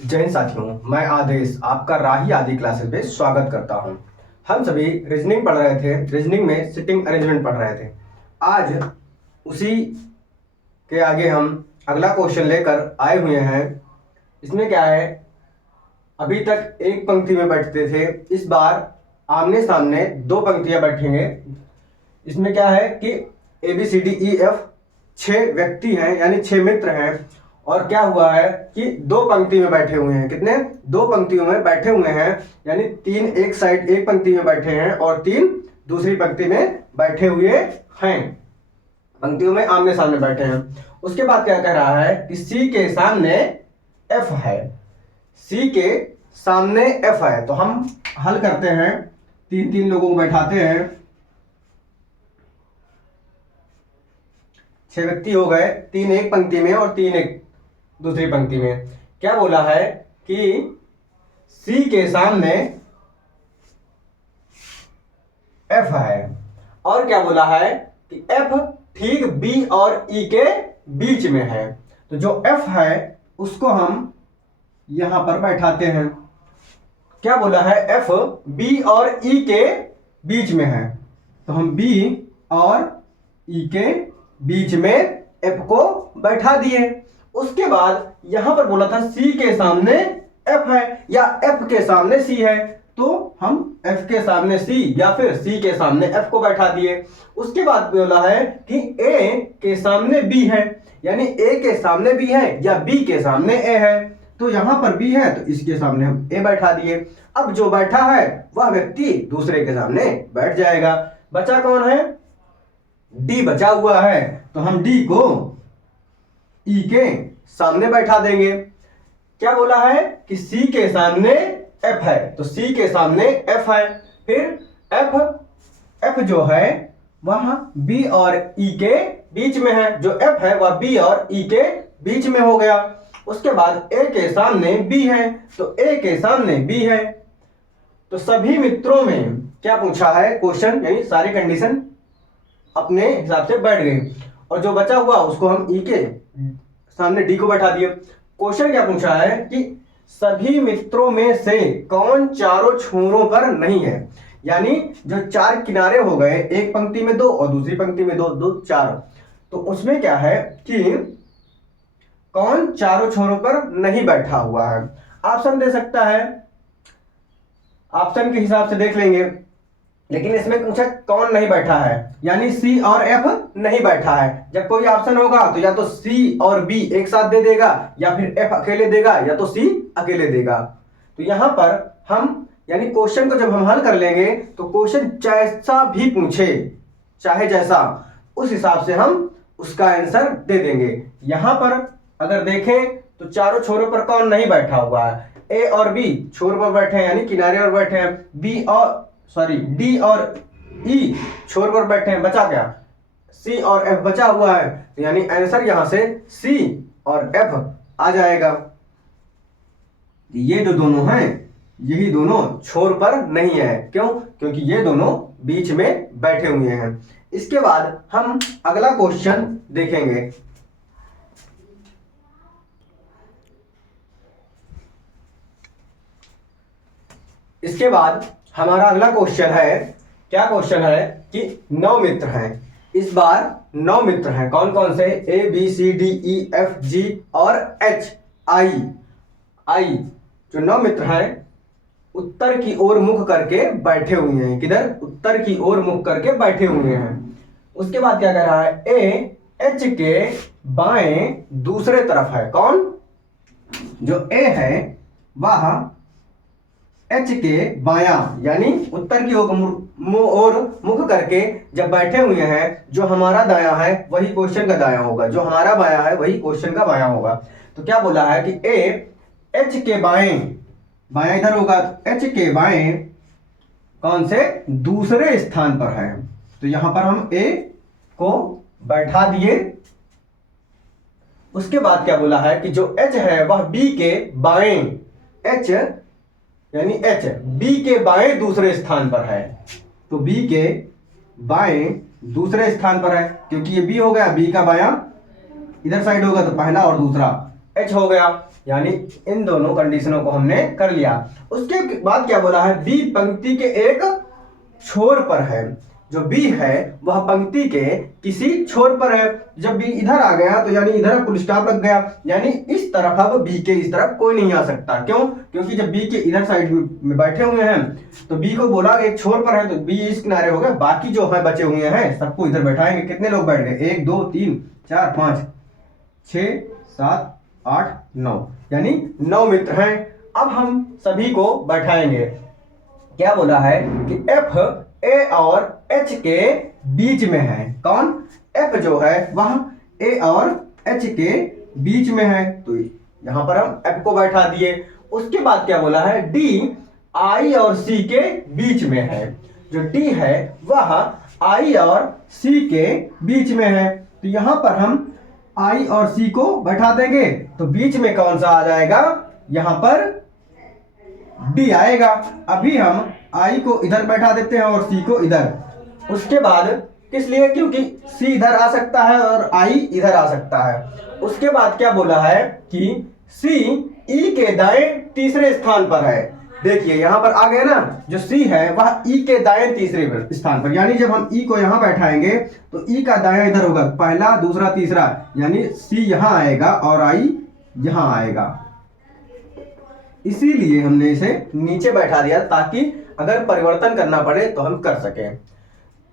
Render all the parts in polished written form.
जय हिंद साथियों, मैं आदेश आपका राही आदि क्लासेस में स्वागत करता हूं। हम सभी रीजनिंग पढ़ रहे थे। रीजनिंग में सिटिंग अरेंजमेंट पढ़ रहे थे। आज उसी के आगे हम अगला क्वेश्चन लेकर आए हुए हैं। इसमें क्या है, अभी तक एक पंक्ति में बैठते थे, इस बार आमने सामने दो पंक्तियां बैठेंगे। इसमें क्या है कि ABCDEF 6 व्यक्ति हैं, यानी 6 मित्र हैं। और क्या हुआ है कि दो पंक्ति में बैठे हुए हैं। कितने? दो पंक्तियों में बैठे हुए हैं, यानी 3 एक साइड एक पंक्ति में बैठे हैं और 3 दूसरी पंक्ति में बैठे हुए हैं। पंक्तियों में आमने सामने बैठे हैं। उसके बाद क्या कह रहा है कि C के सामने F है। C के सामने F है, तो हम हल करते हैं। 3 लोगों को बैठाते हैं। 6 व्यक्ति हो गए, 3 एक पंक्ति में और 3 एक दूसरी पंक्ति में। क्या बोला है कि C के सामने F है, और क्या बोला है कि F ठीक B और E के बीच में है। तो जो F है उसको हम यहां पर बैठाते हैं। क्या बोला है? F B और E के बीच में है, तो हम B और E के बीच में F को बैठा दिए। उसके बाद यहां पर बोला था C के सामने F है या F के सामने C है, तो हम F के सामने C या फिर C के सामने F को बैठा दिए। उसके बाद बोला है कि A के सामने B है, यानी A के सामने B है या B के सामने A है। तो यहां पर B है, तो इसके सामने हम A बैठा दिए। अब जो बैठा है वह व्यक्ति दूसरे के सामने बैठ जाएगा। बचा कौन है? D बचा हुआ है, तो हम D को E के सामने बैठा देंगे। क्या बोला है कि C के सामने F है, तो C के सामने F है। फिर F जो है वह B और E के बीच में है। जो F है वह B और E के बीच में हो गया। उसके बाद A के सामने B है, तो A के सामने B है। तो सभी मित्रों में क्या पूछा है क्वेश्चन, यानी सारी कंडीशन अपने हिसाब से बैठ गई, और जो बचा हुआ उसको हम E के सामने D को बैठा दिए। क्वेश्चन क्या पूछा है कि सभी मित्रों में से कौन चारों छोरों पर नहीं है, यानी जो 4 किनारे हो गए, एक पंक्ति में 2 और दूसरी पंक्ति में 2, 2 4, तो उसमें क्या है कि कौन चारों छोरों पर नहीं बैठा हुआ है। ऑप्शन दे सकता है, ऑप्शन के हिसाब से देख लेंगे, लेकिन इसमें पूछा कौन नहीं बैठा है, यानी C और F नहीं बैठा है। जब कोई ऑप्शन होगा तो या तो C और B एक साथ दे देगा, या फिर F अकेले देगा, या तो C अकेले देगा। तो यहां पर हम, यानी क्वेश्चन को जब हम हल कर लेंगे तो क्वेश्चन जैसा भी पूछे, चाहे जैसा, उस हिसाब से हम उसका आंसर दे देंगे। यहां पर अगर देखें तो चारों छोरों पर कौन नहीं बैठा हुआ है? A और B छोर पर बैठे हैं, यानी किनारे पर बैठे हैं। D और E छोर पर बैठे हैं। बचा क्या? C और F बचा हुआ है, तो यानी आंसर यहां से C और F आ जाएगा। ये जो दोनों हैं, यही दोनों छोर पर नहीं है। क्यों? क्योंकि ये दोनों बीच में बैठे हुए हैं। इसके बाद हम अगला क्वेश्चन देखेंगे। इसके बाद हमारा अगला क्वेश्चन है, क्या क्वेश्चन है कि 9 मित्र हैं। इस बार 9 मित्र हैं। कौन कौन से? ABCDEFG और HI। जो 9 मित्र हैं उत्तर की ओर मुख करके बैठे हुए हैं। किधर? उत्तर की ओर मुख करके बैठे हुए हैं। उसके बाद क्या कह रहा है? A H के बाएं दूसरे तरफ है। कौन? जो A है वह H के बायां, यानी उत्तर की ओर मुख करके जब बैठे हुए हैं, जो हमारा दायां है वही क्वेश्चन का दायां होगा, जो हमारा बायां है वही क्वेश्चन का बायां होगा। तो क्या बोला है कि A H के बाएं, बायां इधर होगा, H के बाएं कौन से? दूसरे स्थान पर है। तो यहां पर हम A को बैठा दिए। उसके बाद क्या बोला है कि जो H है वह B के बाएं, H यानी H B के बाएं दूसरे स्थान पर है। तो B के बाएं दूसरे स्थान पर है, क्योंकि ये B हो गया, B का बायां इधर साइड होगा, तो पहला और दूसरा H हो गया। यानी इन दोनों कंडीशनों को हमने कर लिया। उसके बाद क्या बोला है, बी पंक्ति के एक छोर पर है। जो बी है वह पंक्ति के किसी छोर पर है। जब बी इधर आ गया तो यानी इधर फुल स्टॉप लग गया, यानी इस तरफ अब बी के इस तरफ कोई नहीं आ सकता। क्यों? क्योंकि जब बी के इधर साइड में बैठे हुए हैं तो बी को बोला एक छोर पर है तो बी इस किनारे हो गया, बाकी जो है बचे हुए हैं सबको इधर बैठाएंगे। कितने लोग बैठ गए? 1 2 3 4 5 6 7 8 9, यानी 9 मित्र हैं। अब हम सभी को बैठाएंगे। क्या बोला है कि एफ ए और एच के बीच में है। कौन? एफ जो है वह ए और एच के बीच में है, तो यहां पर हम एफ को बैठा दिए। उसके बाद क्या बोला है, डी आई और सी के बीच में है। जो डी है वह आई और सी के बीच में है, तो यहां पर हम आई और सी को बैठा देंगे। तो बीच में कौन सा आ जाएगा? यहां पर डी आएगा। अभी हम आई को इधर बैठा देते हैं और सी को इधर। उसके बाद किस लिए? क्योंकि सी इधर आ सकता है और आई इधर आ सकता है। उसके बाद क्या बोला है कि सी ई के दाएं तीसरे स्थान पर है। देखिए यहां पर आ गया ना, जो सी है वह ई के दाएं तीसरे स्थान पर, यानी जब हम ई को यहां बैठाएंगे तो ई का दायां इधर होगा, पहला दूसरा तीसरा, यानी सी यहां आएगा और आई यहां आएगा। इसीलिए हमने इसे नीचे बैठा दिया ताकि अगर परिवर्तन करना पड़े तो हम कर सकें।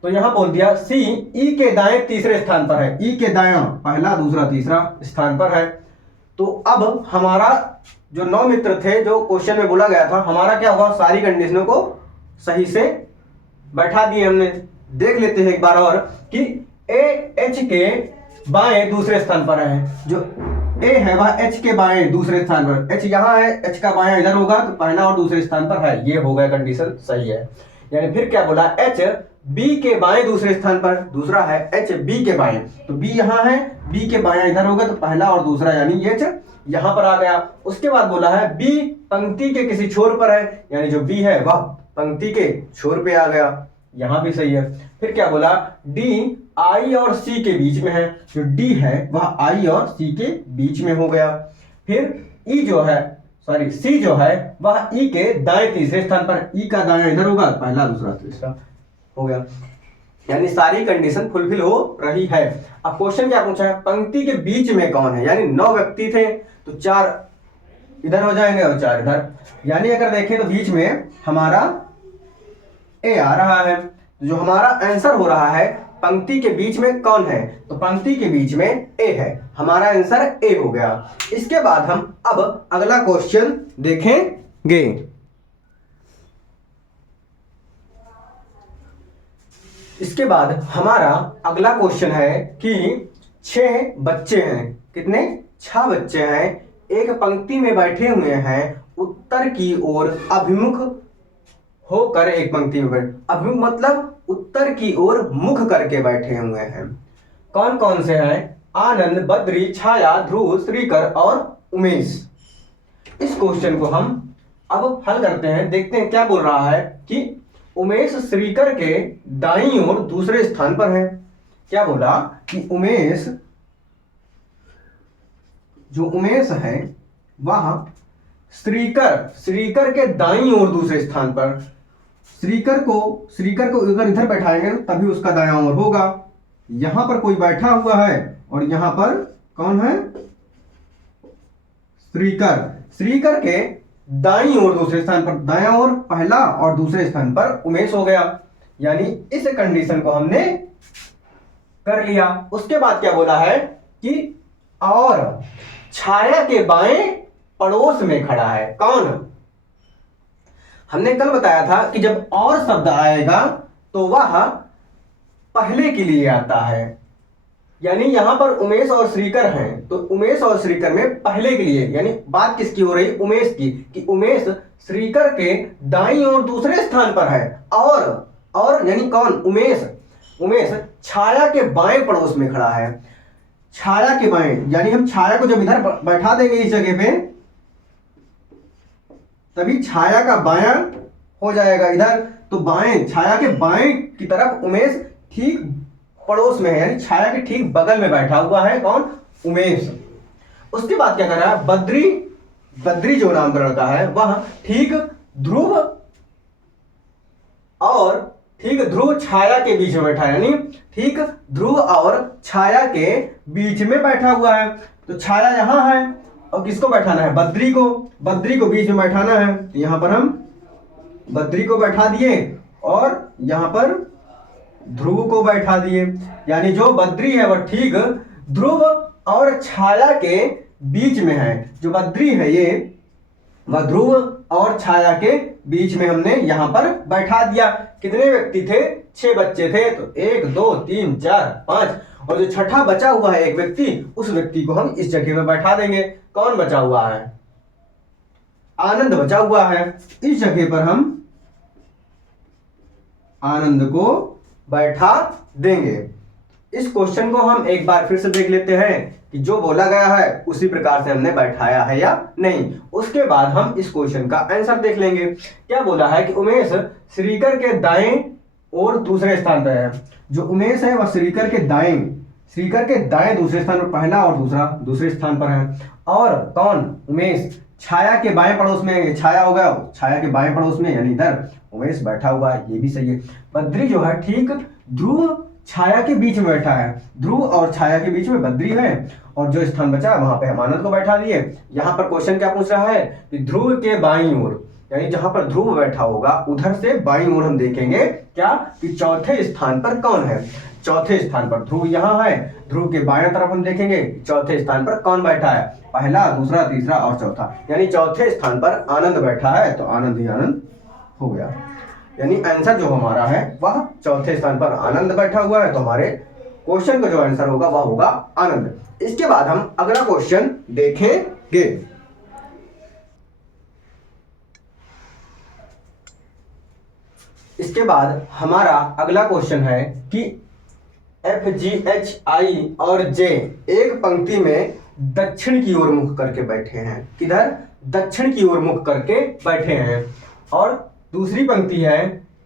तो यहां बोल दिया सी ई के दाएं तीसरे स्थान पर है। ई के दाएं पहला दूसरा तीसरा स्थान पर है। तो अब हमारा जो 9 मित्र थे जो क्वेश्चन में बोला गया था, हमारा क्या हुआ? सारी कंडीशनों को सही से बैठा दिए हमने। देख लेते हैं एक बार और कि ए एच के बाएं दूसरे स्थान पर है। जो ए है वह एच के बाएं दूसरे स्थान पर, एच यहां है, एच का बायां इधर होगा, तो पहला और दूसरे स्थान पर है। ये हो गया, कंडीशन सही है। यानी फिर क्या बोला, एच बी के बाएं दूसरे स्थान पर, दूसरा है एच बी के बाएं, तो बी यहां है, बी के बायां इधर होगा, तो पहला और दूसरा यानी एच यहां पर आ गया। उसके बाद बोला है बी पंक्ति के किसी छोर पर है, यानी जो बी है वह पंक्ति के छोर पे आ गया, यहां भी सही है। फिर क्या बोला, डी आई और सी के बीच में है। जो डी है वह आई और सी के बीच में हो गया। फिर ई जो है, सॉरी सी जो है वह ई के दाएं तीसरे स्थान पर, ई का दायां इधर होगा, पहला दूसरा तीसरा हो गया। यानी सारी कंडीशन फुलफिल हो रही है। अब क्वेश्चन क्या पूछा है, पंक्ति के बीच में कौन है? यानी 9 व्यक्ति थे तो 4 इधर हो जाएंगे और 4 इधर, यानी अगर देखें तो बीच में हमारा ए आ रहा है। जो हमारा आंसर हो रहा है पंक्ति के बीच में कौन है, तो पंक्ति के बीच में ए है, हमारा आंसर ए हो गया। इसके बाद हम अब अगला क्वेश्चन देखेंगे। इसके बाद हमारा अगला क्वेश्चन है कि 6 बच्चे हैं। कितने? 6 बच्चे हैं, एक पंक्ति में बैठे हुए हैं, उत्तर की ओर अभिमुख होकर एक पंक्ति में बैठ, अभिमुख मतलब उत्तर की ओर मुख करके बैठे हुए हैं। कौन कौन से हैं? आनंद, बद्री, छाया, ध्रुव, श्रीकर और उमेश। इस क्वेश्चन को हम अब हल करते हैं। देखते हैं क्या बोल रहा है कि उमेश श्रीकर के दाईं ओर दूसरे स्थान पर है। क्या बोला कि उमेश, जो उमेश है वह श्रीकर के दाईं ओर दूसरे स्थान पर, श्रीकर को अगर इधर बैठाएंगे तभी उसका दायां ओर होगा। यहां पर कोई बैठा हुआ है और यहां पर कौन है? श्रीकर के दाईं ओर दूसरे स्थान पर, दायां ओर पहला और दूसरे स्थान पर उमेश हो गया। यानी इस कंडीशन को हमने कर लिया। उसके बाद क्या बोला है कि और छाया के बाएं पड़ोस में खड़ा है। कौन? हमने कल बताया था कि जब और शब्द आएगा तो वह पहले के लिए आता है। यानी यहां पर उमेश और श्रीकर हैं, तो उमेश और श्रीकर में पहले के लिए, यानी बात किसकी हो रही? उमेश की, कि उमेश श्रीकर के दाईं ओर दूसरे स्थान पर है। और यानी कौन? उमेश छाया के बाएं पड़ोस में खड़ा है। छाया के बाएं, यानी हम छाया को जब इधर बैठा देंगे इस जगह पे, तभी छाया का बायां हो जाएगा इधर, तो बाएं, छाया के बाएं की तरफ उमेश ठीक पड़ोस में है, यानी छाया के ठीक बगल में बैठा हुआ है। कौन? उमेश। उसके बाद क्या कर रहा है, बद्री बद्री जो नामकरण का है वह ठीक ध्रुव और ठीक ध्रुव छाया के बीच में बैठा है, यानी ठीक ध्रुव और छाया के बीच में बैठा हुआ है। तो छाया यहां है और किसको बैठाना है, बद्री को बीच में बैठाना है। तो यहां पर हम बद्री को बैठा दिए और यहां पर ध्रुव को बैठा दिए, यानी जो बद्री है वह ठीक ध्रुव और छाया के बीच में है। जो बद्री है ये वह ध्रुव और छाया के बीच में हमने यहां पर बैठा दिया। कितने व्यक्ति थे, 6 बच्चे थे, तो 1 2 3 4 5, और जो छठा बचा हुआ है एक व्यक्ति, उस व्यक्ति को हम इस जगह में बैठा देंगे। कौन बचा हुआ है, आनंद बचा हुआ है। इस जगह पर हम आनंद को बैठा देंगे। इस क्वेश्चन को हम एक बार फिर से देख लेते हैं कि जो बोला गया है उसी प्रकार से हमने बैठाया है या नहीं। उसके बाद हम इस क्वेश्चन का आंसर देख लेंगे। क्या बोला है कि उमेश श्रीकर के दाएं और दूसरे स्थान पर है। जो उमेश है वह श्रीकर के दाएं दूसरे स्थान पर, पहला और दूसरा दूसरे स्थान पर है। और कौन, उमेश छाया के बाएं पड़ोस में, छाया हो गया छाया के बाएं पड़ोस में, यानी इधर उमेश बैठा हुआ है, ये भी सही है। बद्री जो है ठीक ध्रुव छाया के बीच में बैठा है, ध्रुव और छाया के बीच में बद्री है, और जो स्थान बचा वहां पे हम आनंद को बैठा दिए। यहाँ पर क्वेश्चन क्या पूछ रहा है कि ध्रुव के बाईं ओर, यानी जहां पर ध्रुव बैठा होगा उधर से बाईं ओर हम देखेंगे क्या कि चौथे स्थान पर कौन है। चौथे स्थान पर ध्रुव यहाँ है, ध्रुव के बाएं तरफ हम देखेंगे चौथे स्थान पर कौन बैठा है, पहला दूसरा तीसरा और चौथा, यानी चौथे स्थान पर आनंद बैठा है। तो आनंद ही आनंद हो गया, यानी आंसर जो हमारा है वह चौथे स्थान पर आनंद बैठा हुआ है। तो हमारे क्वेश्चन का जो आंसर होगा वह होगा आनंद। इसके बाद हम अगला क्वेश्चन देखेंगे। इसके बाद हमारा अगला क्वेश्चन है कि एफ जी एच आई और जे एक पंक्ति में दक्षिण की ओर मुख करके बैठे हैं। किधर, दक्षिण की ओर मुख करके बैठे हैं। और दूसरी पंक्ति है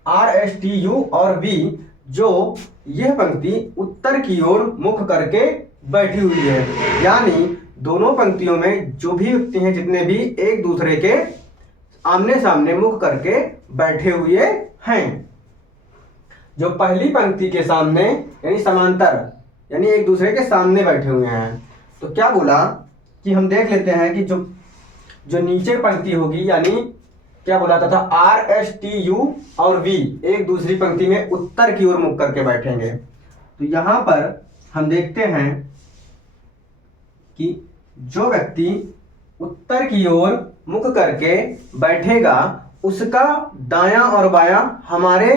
आर एस टी यू और बी, जो यह पंक्ति उत्तर की ओर मुख करके बैठी हुई है। यानी दोनों पंक्तियों में जो भी व्यक्ति हैं, जितने भी, एक दूसरे के आमने सामने मुख करके बैठे हुए हैं। जो पहली पंक्ति के सामने यानी समांतर, यानी एक दूसरे के सामने बैठे हुए हैं। तो क्या बोला कि हम देख लेते हैं कि जो नीचे पंक्ति होगी, यानी क्या बोला था आर एस टी यू और वी एक दूसरी पंक्ति में उत्तर की ओर मुख करके बैठेंगे। तो यहां पर हम देखते हैं कि जो व्यक्ति उत्तर की ओर मुख करके बैठेगा उसका दायां और बायां हमारे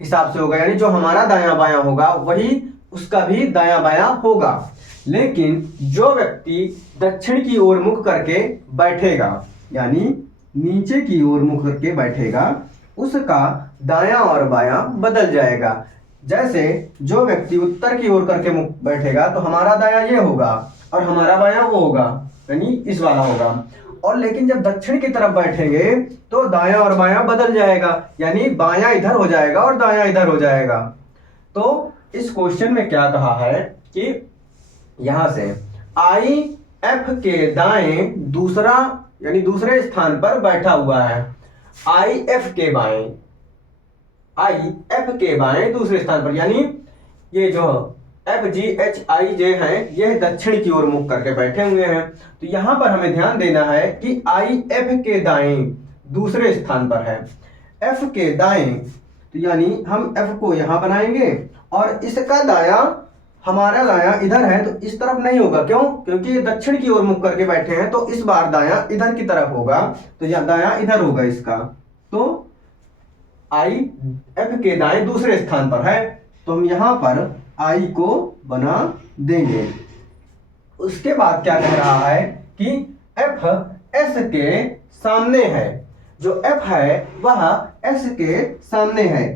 हिसाब से होगा, यानी जो हमारा दायां बायां होगा वही उसका भी दायां बायां होगा। लेकिन जो व्यक्ति दक्षिण की ओर मुख करके बैठेगा, यानी नीचे की ओर मुख करके बैठेगा, उसका दायां और बायां बदल जाएगा। जैसे जो व्यक्ति उत्तर की ओर करके मुख बैठेगा तो हमारा दायां ये होगा और हमारा बायां वो होगा, यानी इस वाला होगा। और लेकिन जब दक्षिण की तरफ बैठेंगे तो दायां और बायां बदल जाएगा, यानी बायां इधर हो जाएगा और दायां इधर हो जाएगा। तो इस क्वेश्चन में क्या कहा है कि यहां से आई एफ के दाएं दूसरा यानी दूसरे स्थान पर बैठा हुआ है। आई एफ के बाएं दूसरे स्थान पर, यानी ये जो एफ जी एच आई जे हैं ये दक्षिण की ओर मुख करके बैठे हुए हैं। तो यहां पर हमें ध्यान देना है कि आई एफ के दाएं दूसरे स्थान पर है। एफ के दाएं, तो यानी हम एफ को यहां बनाएंगे और इसका दायां, हमारा दायां इधर है तो इस तरफ नहीं होगा। क्यों? क्योंकि ये दक्षिण की ओर मुख करके बैठे हैं, तो इस बार दायां इधर की तरफ होगा, तो यह दायां इधर होगा इसका। तो आई एफ के दाएं दूसरे स्थान पर है, तो हम यहां पर आई को बना देंगे। उसके बाद क्या कह रहा है कि एफ एस के सामने है। जो एफ है वह एस के सामने है।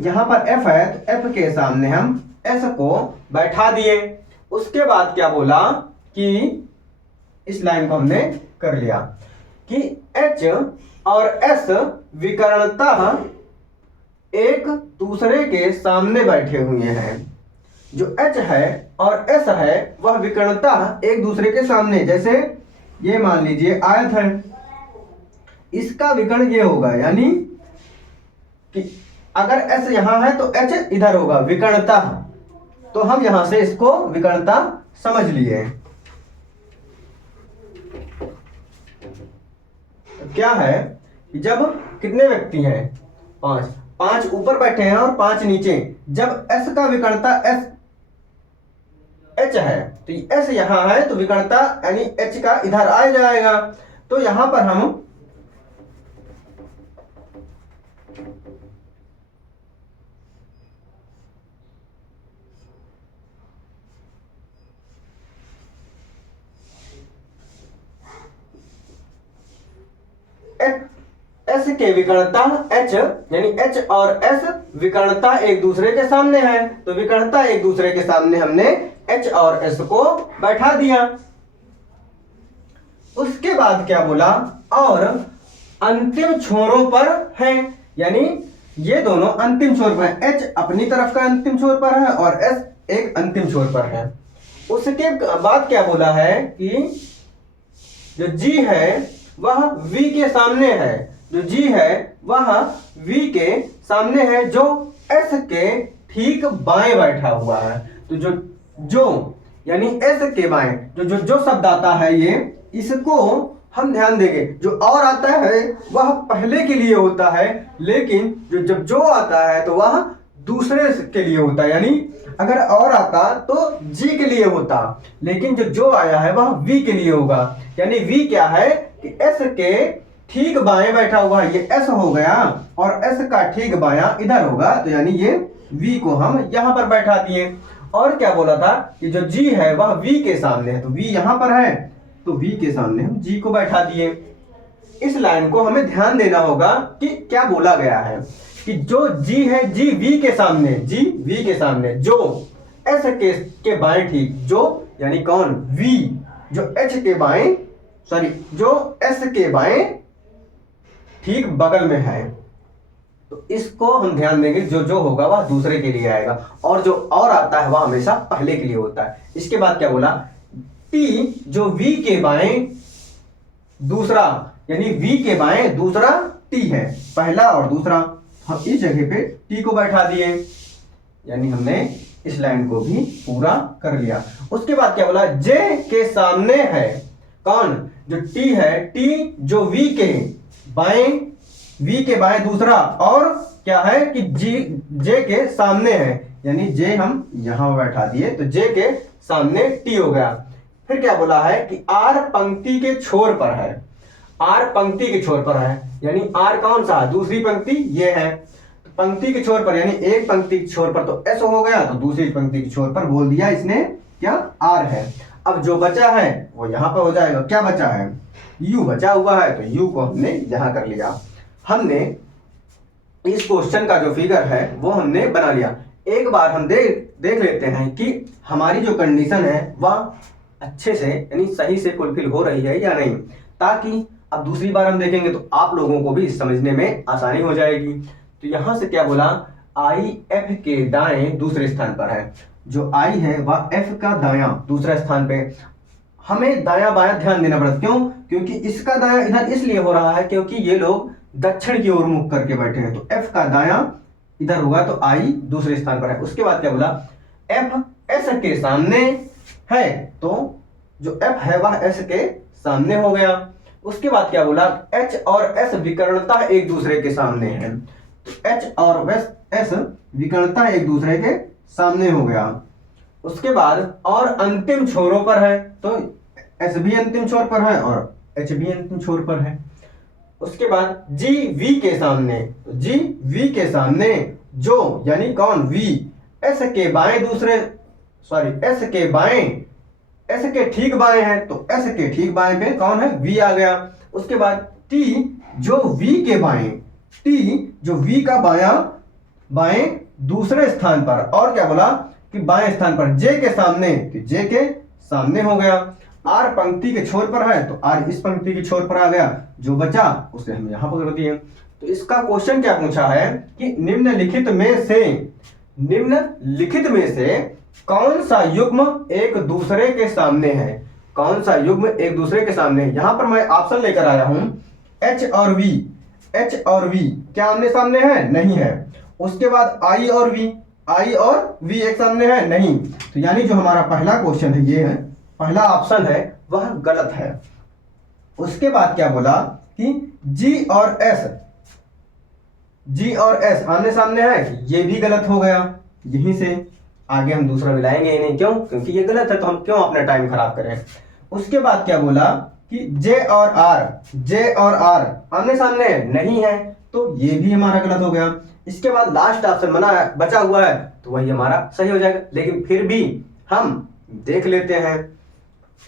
यहां पर एफ है तो एफ के सामने हम एस को बैठा दिए। उसके बाद क्या बोला कि इस लाइन को हमने कर लिया कि एच और एस विकर्णतः एक दूसरे के सामने बैठे हुए हैं। जो H है और S है वह विकर्णता एक दूसरे के सामने, जैसे ये मान लीजिए आयत है, इसका विकर्ण ये होगा, यानी कि अगर S यहां है तो H इधर होगा, विकर्णता। तो हम यहां से इसको विकर्णता समझ लिए। तो क्या है कि जब कितने व्यक्ति हैं, 5, 5 ऊपर बैठे हैं और 5 नीचे, जब S का विकर्णता H है तो S यहां है तो विकर्णता यानी H का इधर आ जाएगा। तो यहां पर हम S के विकर्णता H, यानी H और S विकर्णता एक दूसरे के सामने है, तो विकर्णता एक दूसरे के सामने हमने H और S को बैठा दिया। उसके बाद क्या बोला, और अंतिम छोरों पर है, यानी ये दोनों अंतिम छोर पर है, H अपनी तरफ का अंतिम छोर पर है और S एक अंतिम छोर पर है। उसके बाद क्या बोला है कि जो G है वह V के सामने है, जो G है वह V के सामने है, जो S के ठीक बाएं बैठा हुआ है। तो जो यानी S के बाएं जो शब्द आता है, ये इसको हम ध्यान देंगे। जो और आता है वह पहले के लिए होता है, लेकिन जब जो आता है तो वह दूसरे के लिए होता है, यानी अगर और आता तो G के लिए होता, लेकिन जो आया है वह V के लिए होगा। यानी V क्या है कि S के ठीक बाएं बैठा हुआ है, ये S हो गया, और S का ठीक बायां इधर होगा, तो यानी ये V को हम यहां पर बैठा दिए। और क्या बोला था कि जो G है वह V के सामने है, तो V यहां पर है तो V के सामने हम G को बैठा दिए। इस लाइन को हमें ध्यान देना होगा कि क्या बोला गया है कि जो G है, G V के सामने, G V के सामने, जो S के बाएं ठीक, जो यानी कौन, V, जो H के बाएं, सॉरी जो S के बाएं ठीक बगल में है, तो इसको हम ध्यान देंगे। जो होगा वह दूसरे के लिए आएगा, और जो और आता है वह हमेशा पहले के लिए होता है। इसके बाद क्या बोला, T जो V के बाएं दूसरा, यानी V के बाएं दूसरा T है, पहला और दूसरा, हम इस जगह पे T को बैठा दिए, यानी हमने इस लाइन को भी पूरा कर लिया। उसके बाद क्या बोला, J के सामने है कौन, जो T है, T जो V के बाएं दूसरा, और क्या है कि J के सामने है, यानी J हम यहां बैठा दिए, तो J के सामने T हो गया। फिर क्या बोला है कि R पंक्ति के छोर पर है, R पंक्ति के छोर पर है, यानी R कौन सा, दूसरी पंक्ति ये है, तो पंक्ति के छोर पर, यानी एक पंक्ति के छोर पर तो S हो गया, तो दूसरी पंक्ति के छोर पर बोल दिया इसने क्या, R है। अब जो बचा है वो यहां पर हो जाएगा, क्या बचा है, U बचा हुआ है, तो U को हमने यहां कर लिया। हमने इस क्वेश्चन का जो फिगर है वो हमने बना लिया। एक बार हम देख लेते हैं कि हमारी जो कंडीशन है वह अच्छे से यानी सही से फुलफिल हो रही है या नहीं, ताकि अब दूसरी बार हम देखेंगे तो आप लोगों को भी समझने में आसानी हो जाएगी। तो यहां से क्या बोला, I F के दाएं दूसरे स्थान पर है, जो I है वह F का दायां दूसरा स्थान पे। हमें दायां बायां ध्यान देना पड़ता, क्यों, क्योंकि इसका दायां इधर इसलिए हो रहा है क्योंकि ये लोग दक्षिण की ओर मुख करके बैठे हैं, तो F का दायां इधर होगा, तो I दूसरे स्थान पर है। उसके बाद क्या बोला, F S के सामने है, तो जो F है वह S के सामने हो गया। उसके बाद क्या बोला, H और S विकर्णता एक दूसरे के सामने है, तो H और S विकर्णता एक दूसरे के सामने हो गया। उसके बाद और अंतिम छोरों पर है, तो S भी अंतिम छोर पर है और H भी अंतिम छोर पर है। उसके बाद G V के सामने, तो G V के सामने जो यानी कौन, V S के बाएं दूसरे, सॉरी S के बाएं, S के ठीक बाएं है, तो S के ठीक बाएं पे कौन है, V आ गया। उसके बाद T जो V के बाएं, T जो V का बाएं दूसरे स्थान पर, और क्या बोला कि बाएं स्थान पर J के सामने, तो J के सामने हो गया। R पंक्ति के छोर पर है, तो R इस पंक्ति के छोर पर आ गया, जो बचा उसे हम यहां पर कर दिए। तो इसका क्वेश्चन क्या पूछा है कि निम्नलिखित में से कौन सा युग्म एक दूसरे के सामने है, कौन सा युग्म एक दूसरे के सामने है। यहां पर मैं ऑप्शन लेकर आया हूं H और V, H और V क्या आमने सामने है, नहीं है। उसके बाद I और V, I और V एक सामने है, नहीं। तो यानी जो हमारा पहला क्वेश्चन है, ये है पहला ऑप्शन है, वह गलत है। उसके बाद क्या बोला कि G और S, G और S आमने सामने है, ये भी गलत हो गया। यहीं से आगे हम दूसरा मिलाएंगे ही नहीं, क्यों, क्योंकि ये गलत है, तो हम क्यों अपना टाइम खराब करें। उसके बाद क्या बोला कि J और R, J और R आमने सामने है, नहीं है, तो ये भी हमारा गलत हो गया। इसके बाद लास्ट ऑप्शन बचा हुआ है, तो वही हमारा सही हो जाएगा। लेकिन फिर भी हम देख लेते हैं,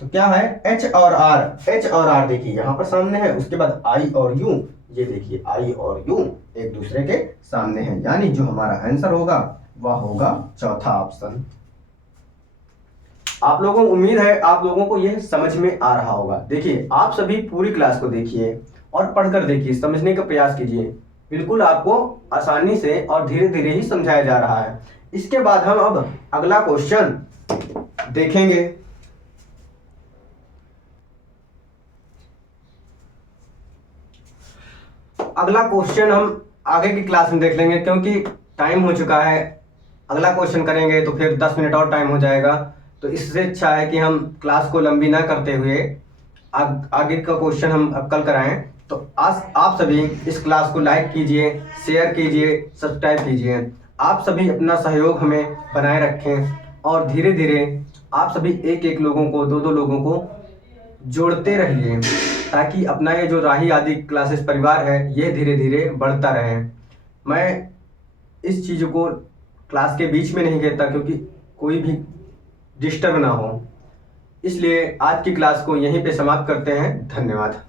तो क्या है H और R, H और R देखिए यहाँ पर सामने है। उसके बाद I और U, ये देखिए I और U एक दूसरे के सामने हैं, यानी जो हमारा आंसर होगा वह होगा चौथा ऑप्शन। आप लोगों को उम्मीद है आप लोगों को यह समझ में आ रहा होगा। देखिए आप सभी पूरी क्लास को देखिए और पढ़कर देखिए, समझने का प्रयास कीजिए। बिल्कुल आपको आसानी से और धीरे धीरे ही समझाया जा रहा है। इसके बाद हम अब अगला क्वेश्चन देखेंगे। अगला क्वेश्चन हम आगे की क्लास में देख लेंगे, क्योंकि टाइम हो चुका है। अगला क्वेश्चन करेंगे तो फिर 10 मिनट और टाइम हो जाएगा, तो इससे अच्छा है कि हम क्लास को लंबी ना करते हुए आगे का क्वेश्चन हम अब कल कराएं। तो आज आप सभी इस क्लास को लाइक कीजिए, शेयर कीजिए, सब्सक्राइब कीजिए। आप सभी अपना सहयोग हमें बनाए रखें और धीरे धीरे आप सभी एक एक लोगों को, दो दो लोगों को जोड़ते रहिए, ताकि अपना ये जो राही आदि क्लासेस परिवार है ये धीरे धीरे बढ़ता रहे। मैं इस चीज़ को क्लास के बीच में नहीं कहता, क्योंकि कोई भी डिस्टर्ब ना हो। इसलिए आज की क्लास को यहीं पे समाप्त करते हैं। धन्यवाद।